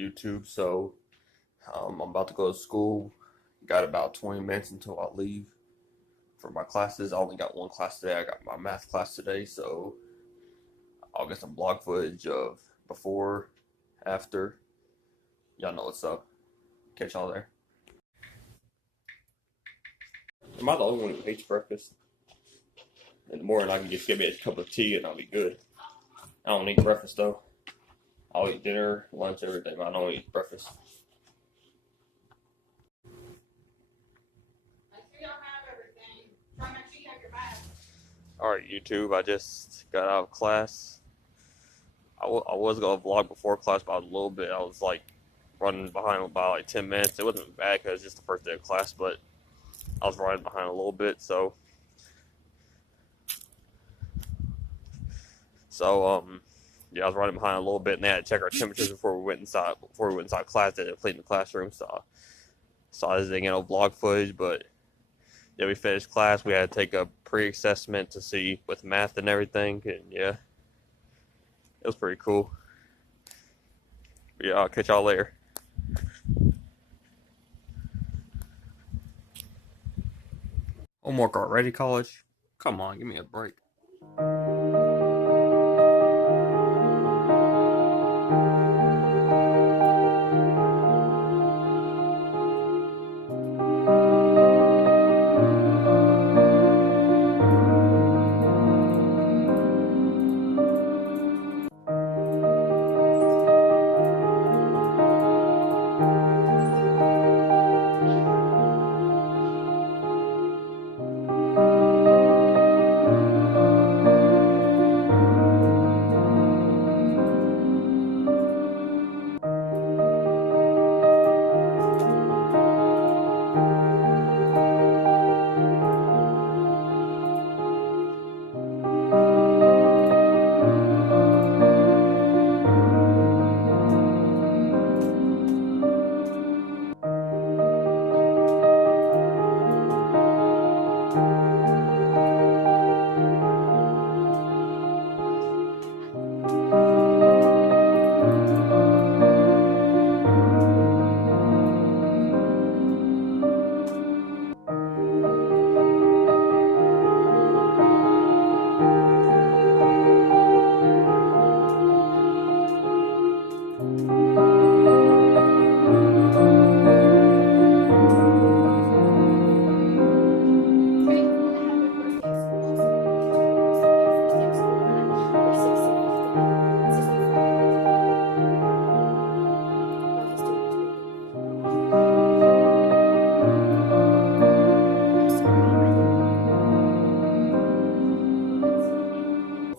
YouTube? So I'm about to go to school. Got about 20 minutes until I leave for my classes. I only got one class today. I got my math class today, so I'll get some blog footage of before, after. Y'all know what's up. Catch y'all there. Am I the only one who hates breakfast? In the morning, I can just give me a cup of tea and I'll be good. I don't eat breakfast though. I'll eat dinner, lunch, everything, but I don't eat breakfast. Alright, YouTube, I just got out of class. I was going to vlog before class by a little bit. I was like running behind by like 10 minutes. It wasn't bad because it's just the first day of class, but I was running behind a little bit. So yeah, I was running behind a little bit, and they had to check our temperatures before we went inside. Class, they didn't clean the classroom, so I didn't get no vlog footage. But yeah, we finished class. We had to take a pre-assessment to see with math and everything, and yeah, it was pretty cool. But yeah, I'll catch y'all later. Homework already, college? Come on, give me a break.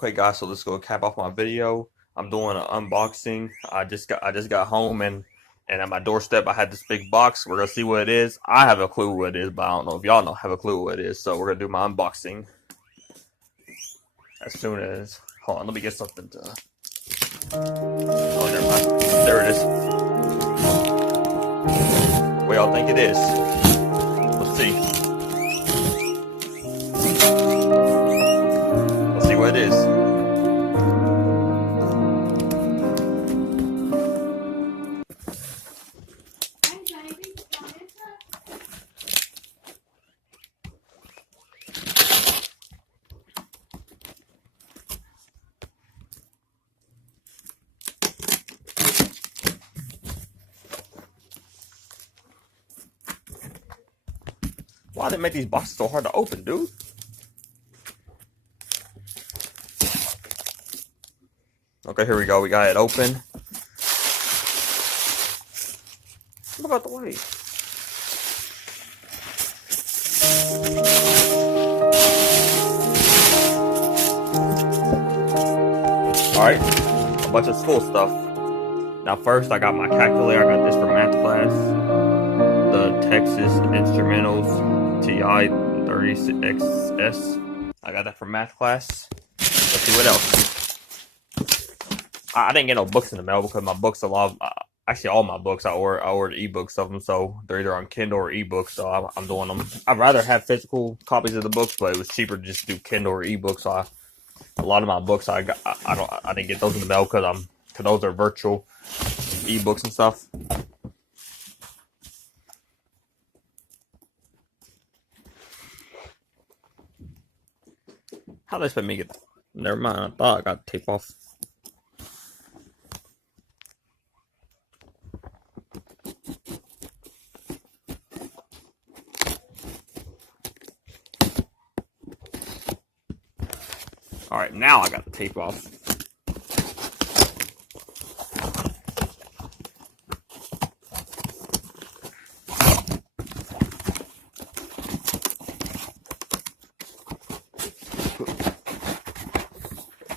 Okay, guys, so let's go cap off my video. I'm doing an unboxing. I just got home, and at my doorstep I had this big box. We're gonna see what it is. I have a clue what it is, but I don't know if y'all have a clue what it is. So we're gonna do my unboxing as soon as. Hold on, let me get something to. Oh, never mind. There it is. What y'all think it is? Let's see. Let's see what it is. Why did they make these boxes so hard to open, dude? Okay, here we go. We got it open. What about the way? Alright, a bunch of school stuff. Now first, I got my calculator. I got this for math class. The Texas Instrumentals TI 30XS. I got that for math class. Let's see what else. I didn't get no books in the mail because my books actually all my books I ordered ebooks of them, so they're either on Kindle or ebook. So I'm doing them. I'd rather have physical copies of the books, but it was cheaper to just do Kindle or ebook. So a lot of my books I didn't get those in the mail because those are virtual. ebooks and stuff. How they expect me to get? Never mind. I thought I got tape off. All right, now I got the tape off.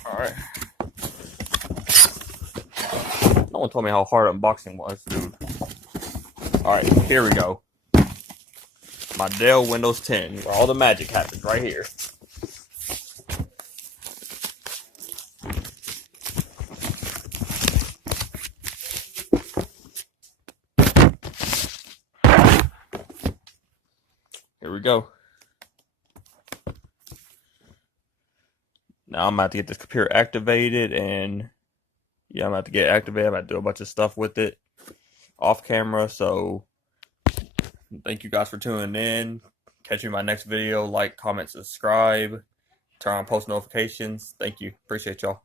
All right. No one told me how hard unboxing was, dude. All right, here we go. My Dell Windows 10, where all the magic happens, right here. Here we go. Now I'm about to get this computer activated, and yeah, I'm about to get activated. I'm about to do a bunch of stuff with it off camera. So thank you guys for tuning in. Catch you in my next video. Like, comment, subscribe, turn on post notifications. Thank you. Appreciate y'all.